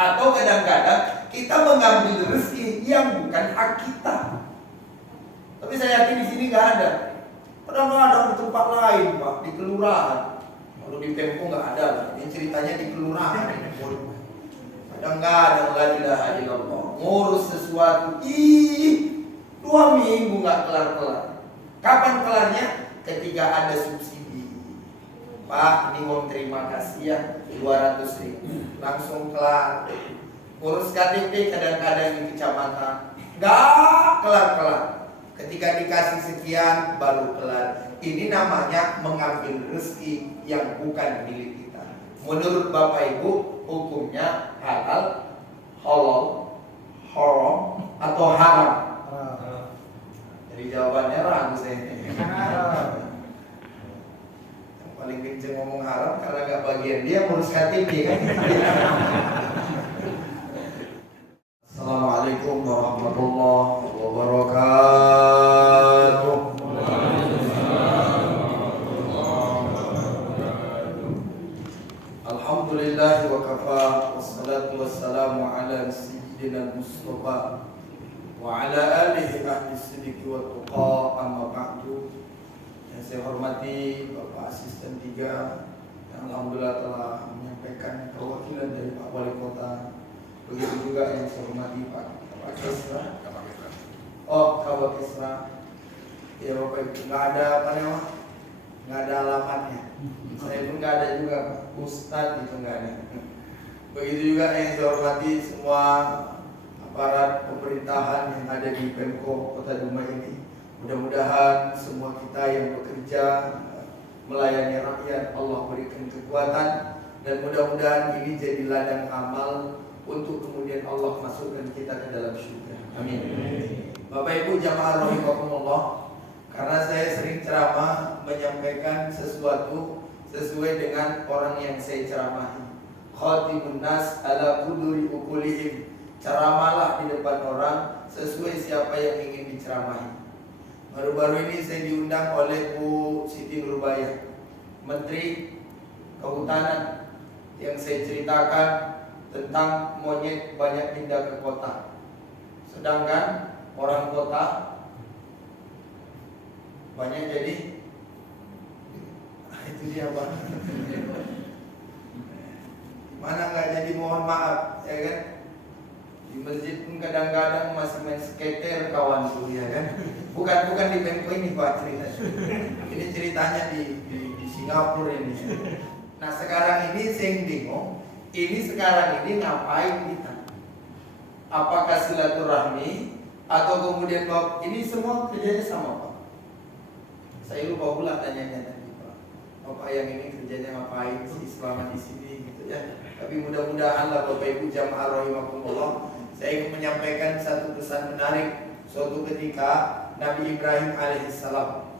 Atau kadang-kadang kita mengambil rezeki yang bukan hak kita. Tapi saya yakin di sini nggak ada. Kadang-kadang di tempat lain, Pak, di kelurahan. Kalau di Pemko nggak ada, ini ceritanya di kelurahan. Kadang-kadang la ilaha illallah, ngurus sesuatu, 2 minggu nggak kelar-kelar. Kapan kelarnya? Ketika ada subsidi. Pak, ini mau terima kasih ya, 200.000, langsung kelar. Ngurus KTP kadang-kadang di kecamatan, nggak kelar-kelar. Ketika dikasih sekian baru kelar. Ini namanya mengambil rezeki yang bukan milik kita. Menurut Bapak Ibu, hukumnya halal, haram, atau haram? Jadi jawabannya ragu saya. Yang paling kenceng ngomong haram karena gak bagian dia ngurus KTP kan. Assalamualaikum warahmatullahi wabarakatuh. Alhamdulillah wa kafa, wassalatu wassalamu ala sayyidina Mustafa wa ala alihi ahli sidiki wa tuqa, amma ba'du. Yang saya hormati Bapak Asisten 3 yang alhamdulillah telah menyampaikan perwakilan dari Pak Wali Kota. Begitu juga yang saya hormati Pak Kesra. Kabak Kesra. Ya Bapak Ibu, nggak ada apa namanya, nggak ada alamatnya. Saya pun nggak ada juga Pak Ustadz, itu nggak ada. Begitu juga yang saya hormati semua aparat pemerintahan yang ada di Pemko Kota Dumai ini. Mudah-mudahan semua kita yang bekerja melayani rakyat, Allah berikan kekuatan, dan mudah-mudahan ini jadi ladang amal untuk kemudian Allah masukkan kita ke dalam surga. Amin. Bapak Ibu jamaah rahimakumullah, karena saya sering ceramah menyampaikan sesuatu sesuai dengan orang yang saya ceramahi. Khatimun nas ala quduri uqulihim. Ceramahlah di depan orang sesuai siapa yang ingin diceramahi. Baru-baru ini saya diundang oleh Bu Siti Nurbaya, Menteri Kehutanan, yang saya ceritakan tentang monyet banyak pindah ke kota. Sedangkan orang kota banyak jadi itu dia Pak. Mana nggak jadi, mohon maaf ya kan. Di masjid pun kadang-kadang masih main skater kawan tuh ya kan. Bukan di Pemko ini Pak ceritanya. Ini ceritanya di Singapura ini. Nah sekarang ini saya bingung. Ini sekarang ini ngapain kita? Apakah silaturahmi atau kemudian ini semua kerjanya sama Pak? Saya lupa pula tanyanya tadi Pak. Bapak yang ini kerjanya ngapain sih selama di sini gitu ya? Tapi mudah-mudahan lah Bapak Ibu jamaah rahimakumullah, saya ingin menyampaikan satu pesan menarik. Suatu ketika Nabi Ibrahim alaihissalam,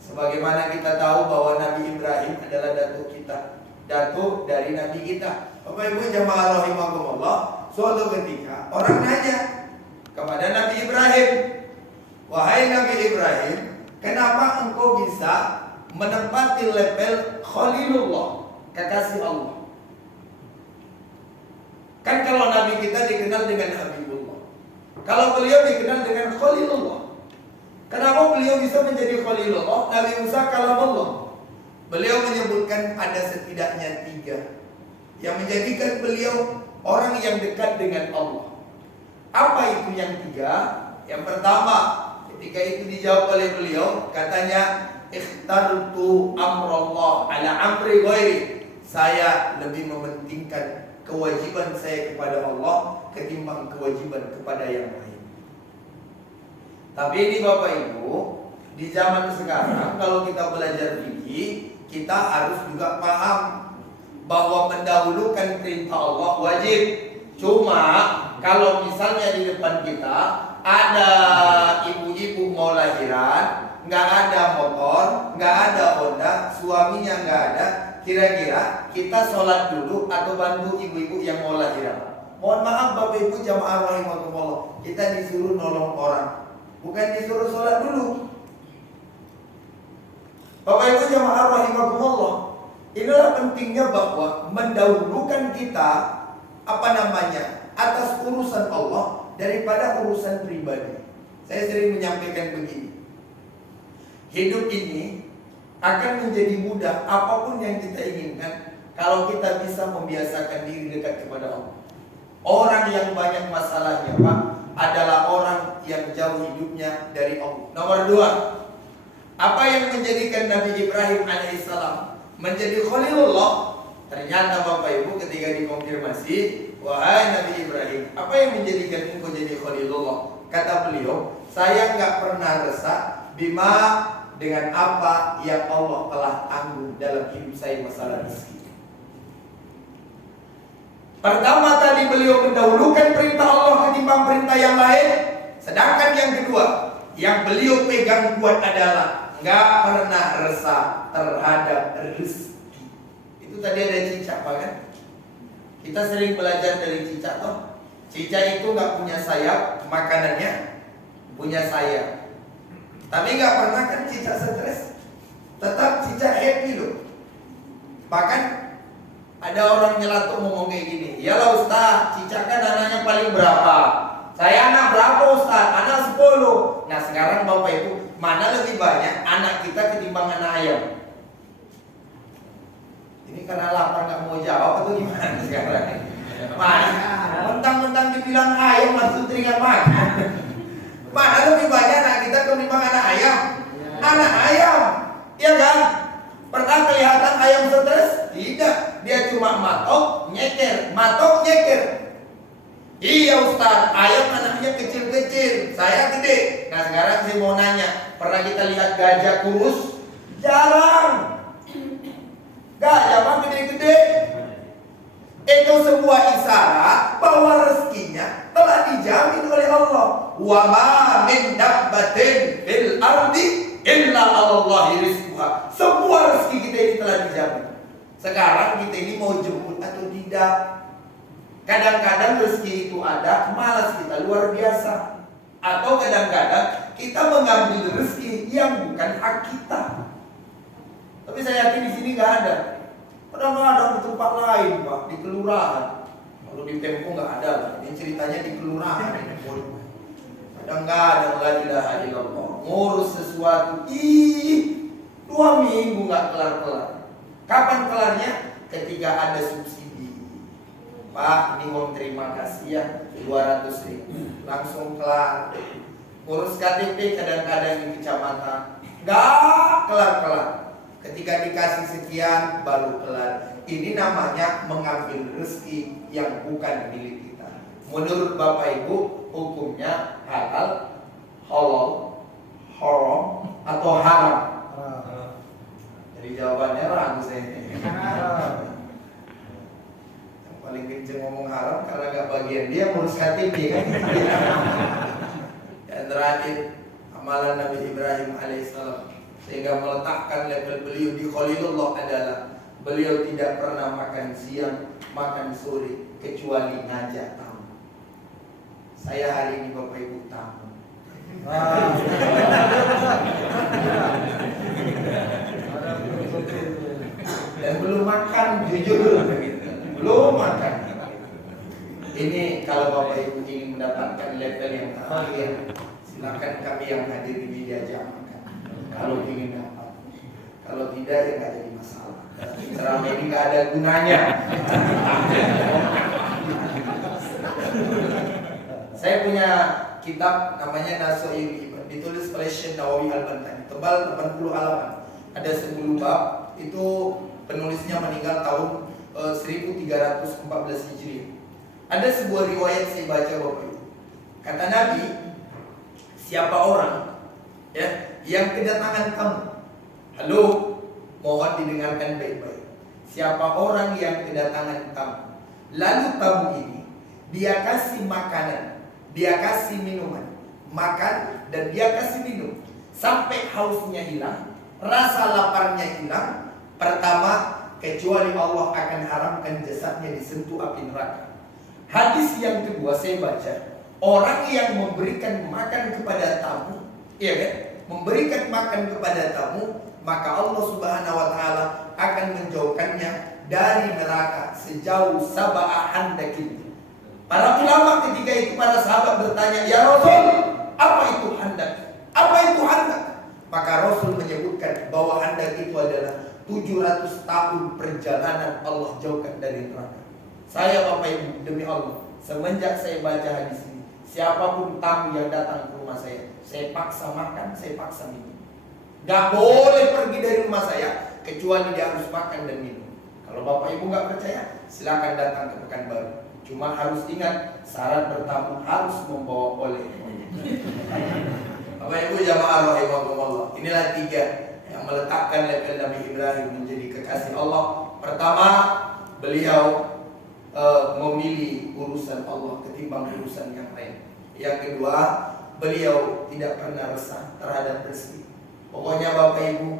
sebagaimana kita tahu bahwa Nabi Ibrahim adalah datuk kita, datuk dari Nabi kita. Bapak Ibu jamaah rahimakumullah, suatu ketika orang nanya kepada Nabi Ibrahim, wahai Nabi Ibrahim, kenapa engkau bisa menempati level Khalilullah, kekasih Allah? Kan kalau Nabi kita dikenal dengan Habibullah, kalau beliau dikenal dengan Khalilullah. Kenapa beliau bisa menjadi Khalilullah? Nabi Musa kalamullah. Beliau menyebutkan ada setidaknya 3 yang menjadikan beliau orang yang dekat dengan Allah. Apa itu yang 3? Yang pertama, ketika itu dijawab oleh beliau, katanya ikhtartu amrullah ala amri ghairi. Saya lebih mementingkan kewajiban saya kepada Allah ketimbang kewajiban kepada yang lain. Tapi ini Bapak Ibu, di zaman sekarang kalau kita belajar fikih, kita harus juga paham bahwa mendahulukan perintah Allah wajib. Cuma kalau misalnya di depan kita ada ibu-ibu mau lahiran, nggak ada motor, nggak ada Honda, suaminya nggak ada, kira-kira kita sholat dulu atau bantu ibu-ibu yang mau lahiran? Mohon maaf Bapak Ibu jamaah rahimakumullah, kita disuruh nolong orang, bukan disuruh sholat dulu. Bapak Ibu jamaah rahimakumullah, inilah pentingnya bahwa mendahulukan kita atas urusan Allah daripada urusan pribadi. Saya sering menyampaikan begini. Hidup ini akan menjadi mudah apapun yang kita inginkan kalau kita bisa membiasakan diri dekat kepada Allah. Orang yang banyak masalahnya, Pak, adalah orang yang jauh hidupnya dari Allah. Nomor 2, apa yang menjadikan Nabi Ibrahim alaihissalam menjadi Khalilullah? Ternyata Bapak Ibu ketika dikonfirmasi, wahai Nabi Ibrahim, apa yang menjadikan engkau jadi Khalilullah? Kata beliau, saya nggak pernah resah bima dengan apa yang Allah telah tanggung dalam hidup saya masalah rezeki. Pertama tadi beliau mendahulukan perintah Allah ketimbang perintah yang lain. Sedangkan yang kedua, yang beliau pegang kuat adalah nggak pernah resah terhadap rezeki. Itu tadi ada cicak, Pak, kan? Kita sering belajar dari cicak, toh. Cicak itu nggak punya sayap, makanannya punya sayap. Tapi nggak pernah kan cicak stres. Tetap cicak happy loh. Bahkan ada orang nyelatuk ngomong kayak gini, "Iyalah Ustaz, cicak kan anaknya paling berapa? Saya anak berapa Ustaz? Anak 10. Nah sekarang Bapak Ibu, mana lebih banyak anak kita ketimbang anak ayam? Ini karena lapar nggak mau jawab atau gimana sekarang? Mana? Mentang-mentang dibilang ayam langsung teringat makan. Mana lebih banyak anak kita ketimbang anak ayam? Anak ayam, iya kan? Pernah kelihatan ayam stres? Tidak, dia cuma matok, nyeker, matok, nyeker. Iya Ustaz, ayam anaknya kecil-kecil, saya gede. Nah sekarang saya mau nanya, pernah kita lihat gajah kurus? Jarang. Gajah mah gede-gede. Itu sebuah isyarat bahwa rezekinya telah dijamin oleh Allah. Wa ma min dabbatin fil ardi illa 'alallahi rizquha. Semua rezeki kita ini telah dijamin. Sekarang kita ini mau jemput atau tidak. Kadang-kadang rezeki itu ada, malas kita luar biasa. Atau kadang-kadang kita mengambil rezeki yang bukan hak kita. Tapi saya yakin di sini nggak ada. Kadang-kadang di tempat lain, Pak, di kelurahan. Kalau di Tempo nggak ada, ini ceritanya di kelurahan. Kadang-kadang la ilaha illallah, ngurus sesuatu, 2 minggu nggak kelar-kelar. Kapan kelarnya? Ketika ada subsidi. Pak, ini mau terima kasih ya, 200.000, langsung kelar. Ngurus KTP kadang-kadang di kecamatan, nggak kelar-kelar. Ketika dikasih sekian baru kelar. Ini namanya mengambil rezeki yang bukan milik kita. Menurut Bapak Ibu, hukumnya halal, halal, haram atau haram? Jadi jawabannya ragu saya. Yang paling kenceng ngomong haram karena gak bagian dia ngurus KTP kan. Yang terakhir, amalan Nabi Ibrahim alaihissalam sehingga meletakkan level beliau di Khalilullah adalah beliau tidak pernah makan siang, makan sore kecuali ngajak tamu. Saya hari ini Bapak Ibu tamu. Dan belum makan, jujur belum makan. Ini kalau Bapak Ibu ingin mendapatkan level yang terakhir, silakan kami yang hadir ini diajak makan. Kalau ingin dapat, kalau tidak ya nggak jadi masalah. Ceramah ini nggak ada gunanya. Saya punya kitab namanya Nasu'il Iman, ditulis oleh Syekh Nawawi Al-Bantani, tebal 80 halaman. Ada 10 bab, itu penulisnya meninggal tahun 1314 Hijriah. Ada sebuah riwayat saya baca Bapak Ibu. Kata Nabi, siapa orang yang kedatangan tamu, halo, mohon didengarkan baik-baik. Siapa orang yang kedatangan tamu, lalu tamu ini dia kasih makanan, dia kasih minuman, makan dan dia kasih minum sampai hausnya hilang, rasa laparnya hilang. Pertama, kecuali Allah akan haramkan jasadnya disentuh api neraka. Hadis yang kedua saya baca, orang yang memberikan makan kepada tamu, iya kan? Memberikan makan kepada tamu, maka Allah Subhanahu wa taala akan menjauhkannya dari neraka sejauh sab'ah handakin. Para ulama ketika itu, para sahabat bertanya, "Ya Rasul, apa itu handak? Apa itu handak?" Maka Rasul menyebutkan bahwa handak itu adalah 700 tahun perjalanan Allah jauhkan dari neraka. Saya Bapak Ibu, demi Allah, semenjak saya baca hadis ini, siapapun tamu yang datang ke rumah saya paksa makan, saya paksa minum. Gak boleh pergi dari rumah saya kecuali dia harus makan dan minum. Kalau Bapak Ibu gak percaya, silakan datang ke Pekanbaru. Cuma harus ingat, syarat bertamu harus membawa oleh. Bapak Ibu jamaah rahimakumullah, inilah 3 yang meletakkan level Nabi Ibrahim menjadi kekasih Allah. Pertama, beliau memilih urusan Allah ketimbang urusan yang lain. Yang kedua, beliau tidak pernah resah terhadap rezeki. Pokoknya Bapak Ibu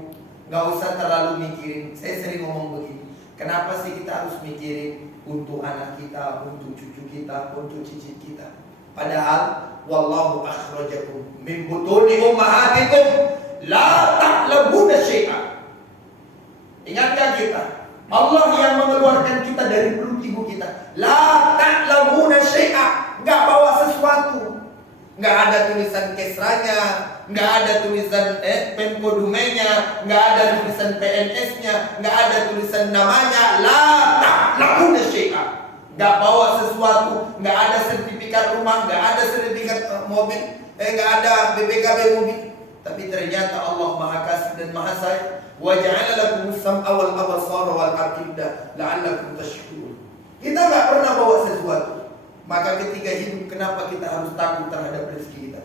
gak usah terlalu mikirin. Saya sering ngomong begini, kenapa sih kita harus mikirin untuk anak kita, untuk cucu kita, untuk cicit kita? Padahal wallahu akhrajakum min butuni ummahatikum la ta'lamuna syai'a. Ingatkah kita? Allah yang mengeluarkan kita dari perut ibu kita. La ta'lamuna syai'a, enggak bawa sesuatu. Enggak ada tulisan kesranya, enggak ada tulisan penkodumenya, enggak ada tulisan PNS-nya, enggak ada tulisan namanya. La ta'lamuna syai'a. Enggak bawa sesuatu, enggak ada sertifikat rumah, enggak ada sertifikat mobil, enggak ada BPKB mobil. Tapi ternyata Allah Maha Kasih dan Maha Sayang. Wa ja'ala lakumus sam'a wal absara wal afida la'allakum tashkurun. Kita enggak pernah bawa sesuatu. Maka ketika hidup, kenapa kita harus takut terhadap rezeki kita?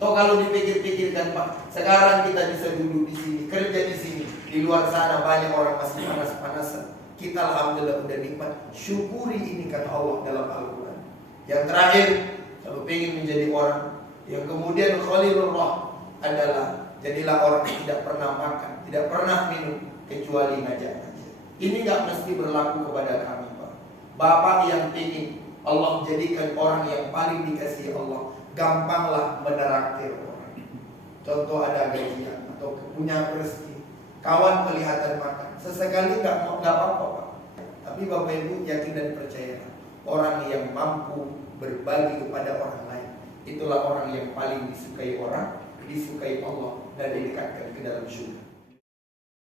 Toh kalau dipikir-pikirkan Pak, sekarang kita bisa duduk di sini, kerja di sini. Di luar sana banyak orang masih panas-panasan. Kita alhamdulillah udah nikmat. Syukuri ini kata Allah dalam Al-Quran. Yang terakhir, kalau ingin menjadi orang yang kemudian Khalilullah adalah jadilah orang yang tidak pernah makan, tidak pernah minum kecuali ngajak-ngajak. Ini gak mesti berlaku kepada kami Pak. Bapak yang ingin Allah jadikan orang yang paling dikasihi Allah, gampanglah meneraktir orang. Contoh ada gajian atau punya rezeki, kawan kelihatan makan, sesekali nggak apa-apa Pak. Tapi Bapak Ibu yakin dan percaya, orang yang mampu berbagi kepada orang lain, itulah orang yang paling disukai orang, disukai Allah dan didekatkan ke dalam surga.